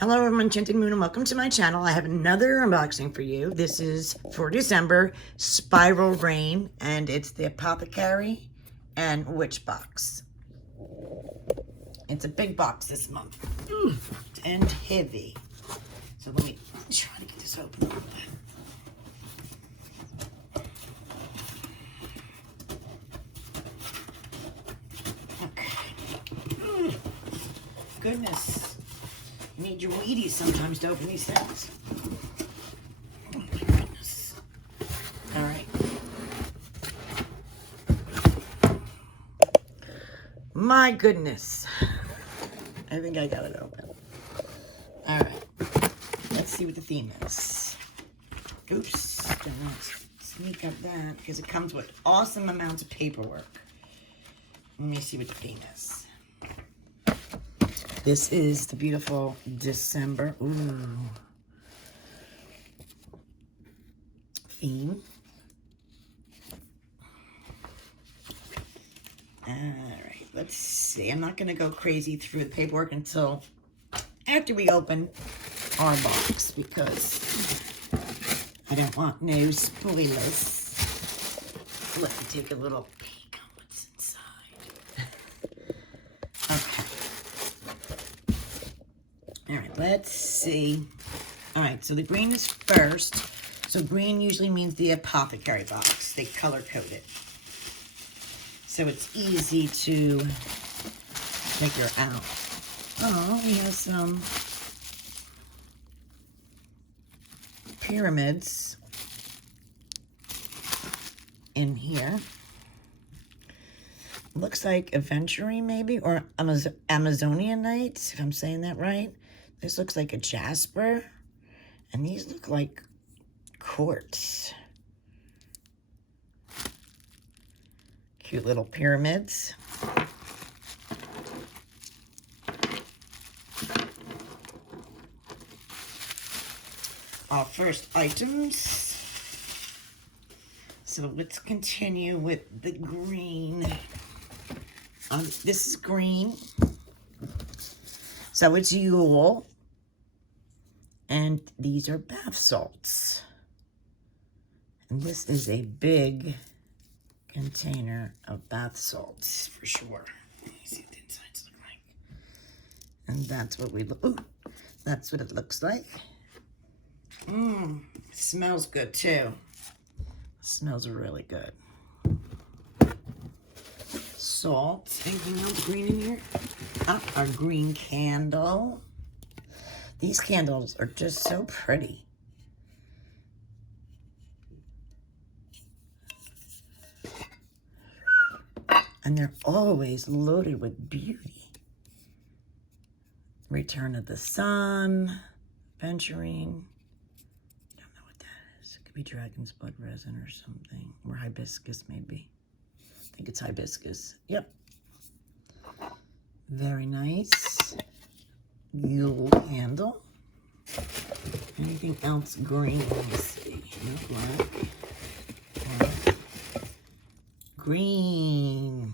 Hello everyone, Enchanted Moon, and welcome to my channel. I have another unboxing for you. This is for December, Spiral Rain, and it's the Apothecary and Witch box. It's a big box this month, and heavy. So let me try to get this open a little bit. Okay. Goodness. You need your Wheaties sometimes to open these things. Oh my goodness. All right. My goodness. I think I got it open. All right. Let's see what the theme is. Oops. Don't want to sneak up that because it comes with awesome amounts of paperwork. Let me see what the theme is. This is the beautiful December theme. All right, let's see. I'm not going to go crazy through the paperwork until after we open our box because I don't want no spoilers. Let me take a little peek on what's inside. Okay. All right, let's see. All right, so the green is first. So green usually means the Apothecary box. They color code it. So it's easy to figure out. Oh, we have some pyramids in here. Looks like Aventurine maybe, or Amazonianite, if I'm saying that right. This looks like a jasper, and these look like quartz. Cute little pyramids. Our first items. So let's continue with the green. This is green. So it's Yule. And these are bath salts. And this is a big container of bath salts for sure. Let me see what the insides look like. And that's what we look. Ooh, that's what it looks like. It smells good too. It smells really good. Salt. Anything else green in here? Our green candle. These candles are just so pretty. And they're always loaded with beauty. Return of the Sun, Aventurine. Don't know what that is. It could be dragon's blood resin or something. Or hibiscus maybe. I think it's hibiscus. Yep. Very nice. Yule candle. Anything else green? Let's see. No black. Green.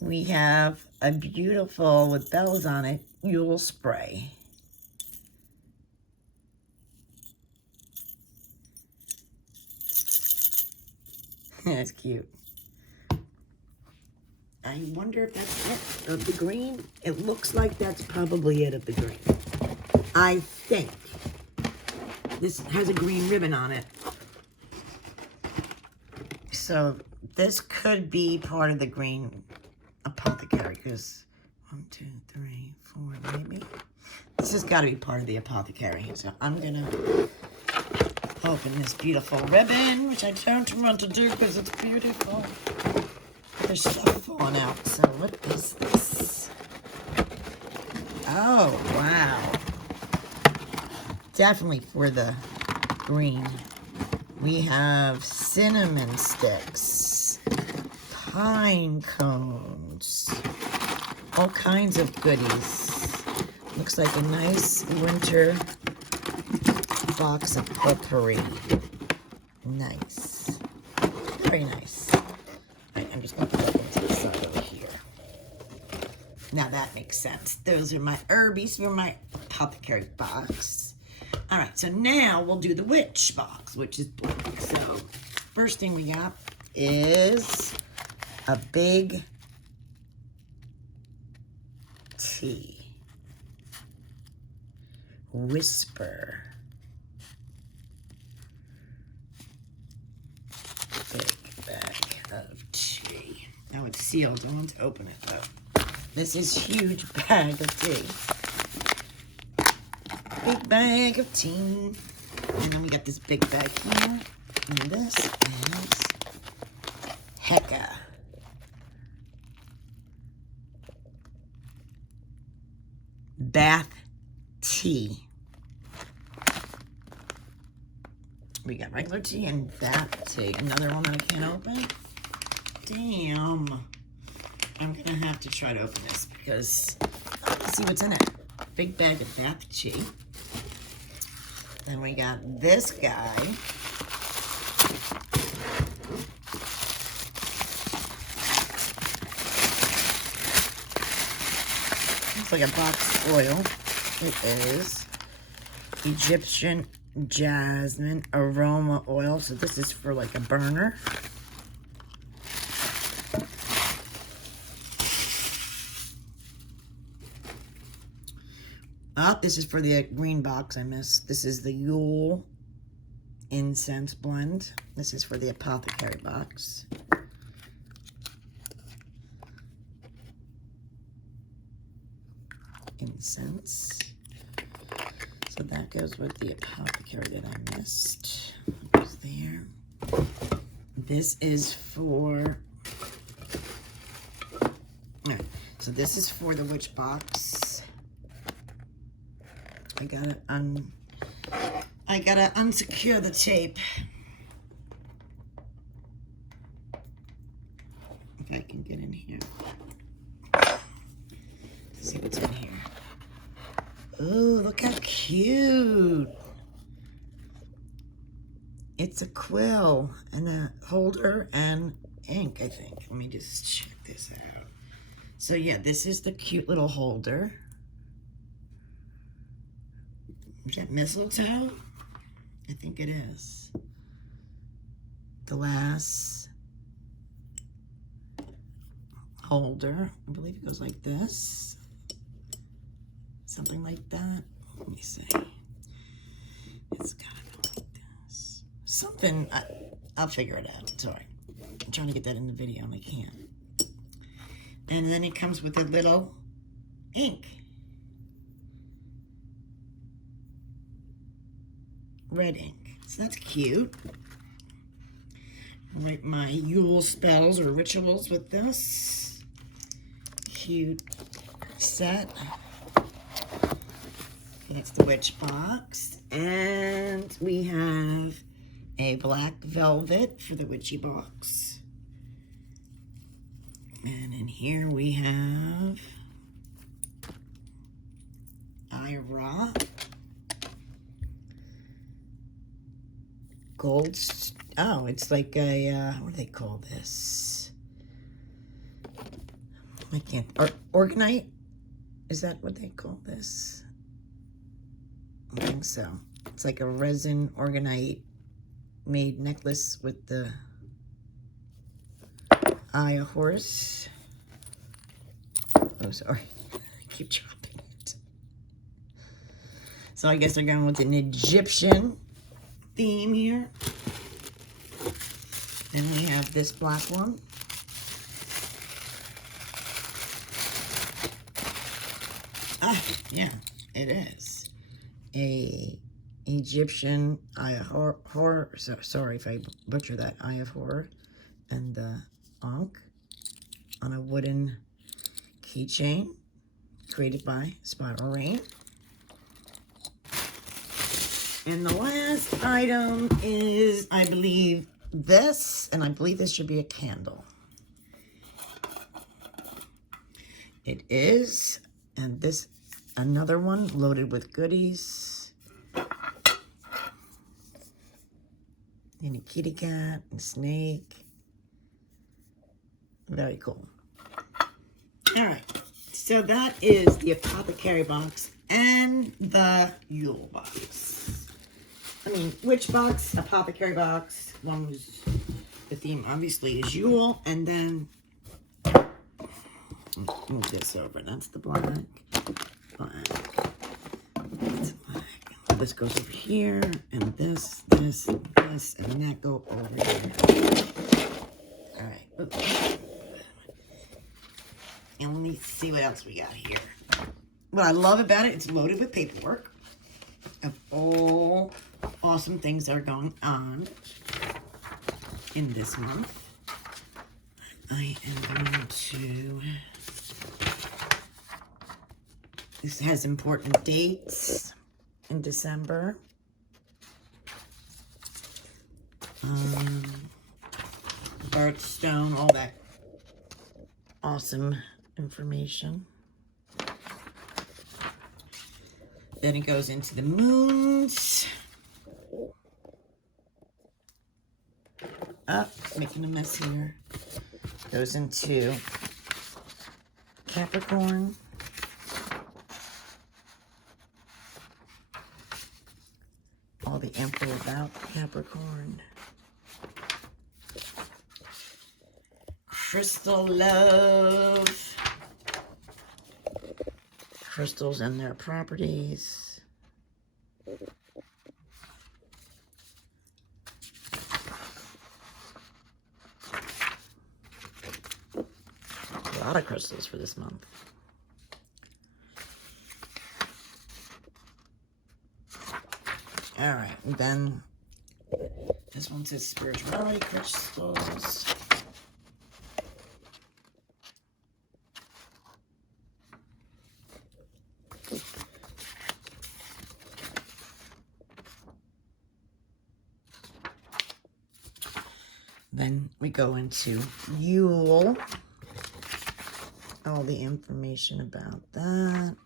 We have a beautiful, with bells on it, Yule spray. That's cute. I wonder if that's it of the green. It looks like that's probably it of the green. I think. This has a green ribbon on it. So this could be part of the green Apothecary because 1, 2, 3, 4, maybe. This has got to be part of the Apothecary. So I'm going to open this beautiful ribbon, which I don't want to do because it's beautiful. There's stuff falling out. So what is this? Oh, wow. Definitely for the green. We have cinnamon sticks, pine cones, all kinds of goodies. Looks like a nice winter box of potpourri. Nice. Very nice. All right, I'm just going to put it into the side over here. Now that makes sense. Those are my herbies for my apothecary box. All right, so now we'll do the witch box, which is black. So first thing we got is a big tea. Whisper. Big bag of tea. Now it's sealed. I want to open it though. This is huge bag of tea. Big bag of tea. And then we got this big bag here. And this is Hecka. Bath tea. We got regular tea and bath tea. Another one that I can't open. Damn. I'm gonna have to try to open this because I want to see what's in it. Big bag of bath tea. Then we got this guy. Looks like a box oil. It is Egyptian jasmine aroma oil. So this is for like a burner. Oh, this is for the green box I missed. This is the Yule incense blend. This is for the apothecary box. Incense. So that goes with the apothecary that I missed. It was there. This is for... Alright, so this is for the witch box. I gotta unsecure the tape. If I can get in here. Let's see what's in here. Oh, look how cute. It's a quill and a holder and ink, I think. Let me just check this out. So yeah, this is the cute little holder. Is that mistletoe? I think it is. Glass holder. I believe it goes like this. Something like that. Let me see. It's gotta go like this. Something, I'll figure it out. Sorry. I'm trying to get that in the video and I can't. And then it comes with a little ink. Red ink. So that's cute. Write my Yule spells or rituals with this. Cute set. That's the witch box. And we have a black velvet for the witchy box. And in here we have Ira. Gold, oh, it's like a, what do they call this? I can't, organite? Is that what they call this? I think so. It's like a resin organite made necklace with the eye of horse. Oh, sorry. I keep dropping it. So I guess they're going with an Egyptian theme here. And we have this black one. Ah, yeah, it is. A Egyptian eye of horror. So, sorry if I butcher that. Eye of horror. And the Ankh on a wooden keychain created by Spiral Rain. And the last item is, I believe, this. And I believe this should be a candle. It is. And this, another one loaded with goodies. And a kitty cat and snake. Very cool. All right. So that is the Apothecary box and the Yule box. I mean, witch box, Apothecary box. One was, the theme obviously is Yule, and then move this over. That's the black. That's black. This goes over here, and this, and then that go over here. All right. Oops. And let me see what else we got here. What I love about it, it's loaded with paperwork of all awesome things that are going on in this month. I am going to... This has important dates in December. Birthstone, all that awesome information. Then it goes into the moons. Making a mess here. Goes into Capricorn. All the info about Capricorn. Crystal love. Crystals and their properties. A lot of crystals for this month. All right, and then this one says spirituality crystals. Then we go into Yule. All the information about that.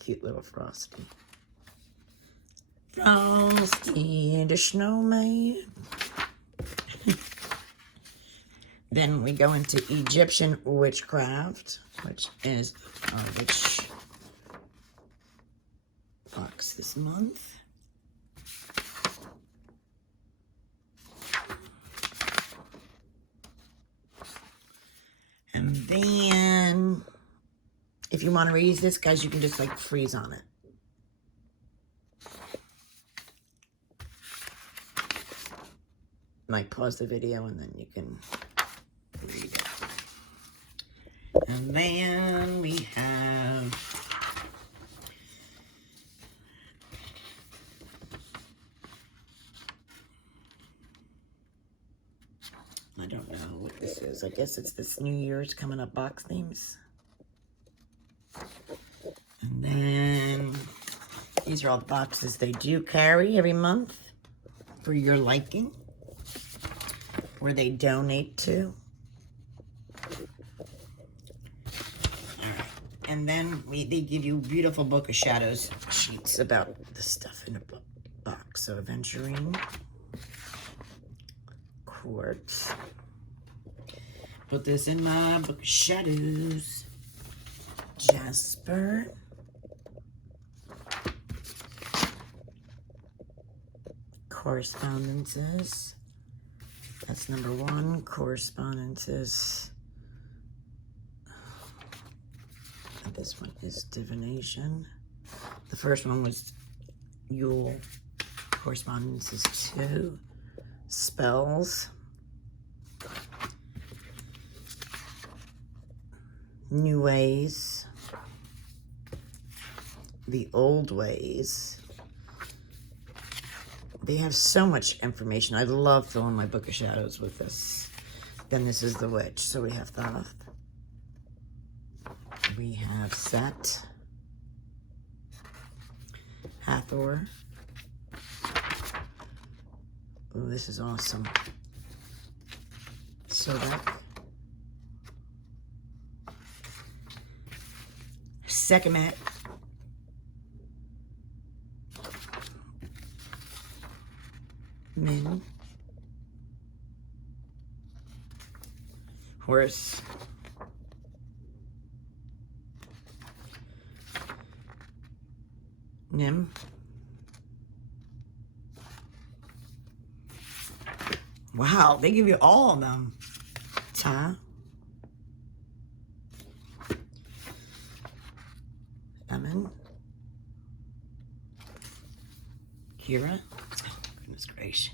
Cute little Frosty. Frosty and a snowman. Then we go into Egyptian witchcraft, which is our witch box this month. And then, if you want to reuse this, guys, you can just like freeze on it. Like pause the video and then you can read it. And then we have I don't know what this is. I guess it's this New Year's coming up box themes. And then these are all the boxes they do carry every month for your liking, where they donate to. All right. And then they give you beautiful Book of Shadows sheets about the stuff in a box. So aventurine. Quartz. Put this in my Book of Shadows. Jasper. Correspondences. That's number 1. Correspondences. And this one is divination. The first one was Yule. Correspondences 2. Spells. New ways. The old ways. They have so much information. I love filling my Book of Shadows with this. Then this is the witch. So we have Thoth. We have Set. Hathor. Oh, this is awesome. Sobek. Sekhmet. Min. horse. Nim. Wow, they give you all of them. Ta. Emin. Kira. Oh, goodness gracious.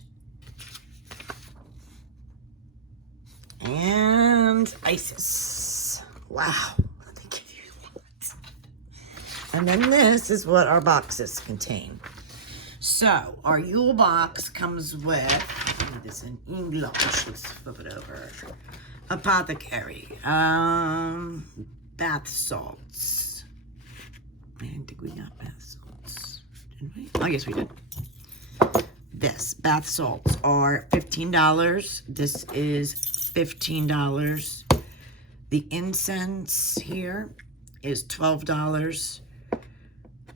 And Isis. Wow, they give you lots. And then this is what our boxes contain. So, our Yule box comes with, read this in English, let's flip it over. Apothecary, bath salts. I didn't think we got bath salts, did we? Oh, yes, we did. This, bath salts are $15. This is $15. The incense here is $12.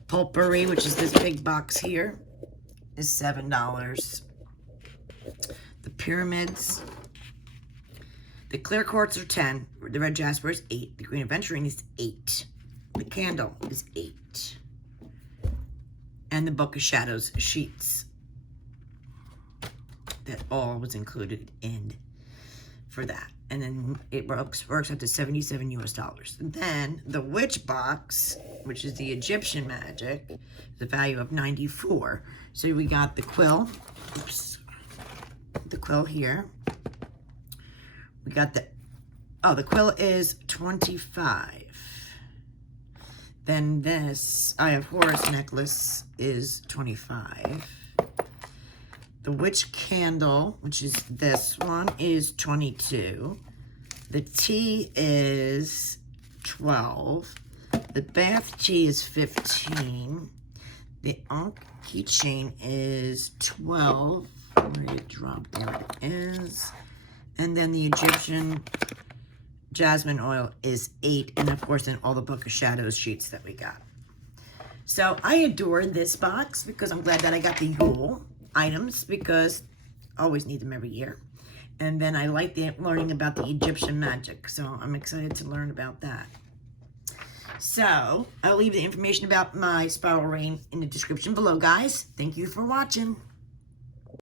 Potpourri, which is this big box here, is $7. The pyramids, the clear quartz are 10. The red jasper is 8. The green aventurine is 8. The candle is 8. And the book of shadows sheets. That all was included in for that. And then it works out to $77 US. And then the witch box, which is the Egyptian magic, the value of 94. So we got the quill. Oops. The quill here. We got the quill is 25. Then this Eye of Horus necklace is 25. The witch candle, which is this one, is 22. The tea is 12. The bath tea is 15. The Ankh keychain is 12. Where it dropped, there it is. And then the Egyptian jasmine oil is 8. And of course, then all the Book of Shadows sheets that we got. So I adore this box because I'm glad that I got the Yule items because I always need them every year. And then I like learning about the Egyptian magic. So I'm excited to learn about that. So I'll leave the information about my spiral rain in the description below, guys. Thank you for watching.